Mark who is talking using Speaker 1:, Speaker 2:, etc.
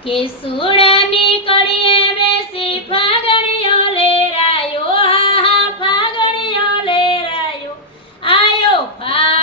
Speaker 1: કે સુડાની કડીએ બેસી ફાગણીઓ લેરાયો હા હા ફાગણીઓ લેરાયો આયો ફા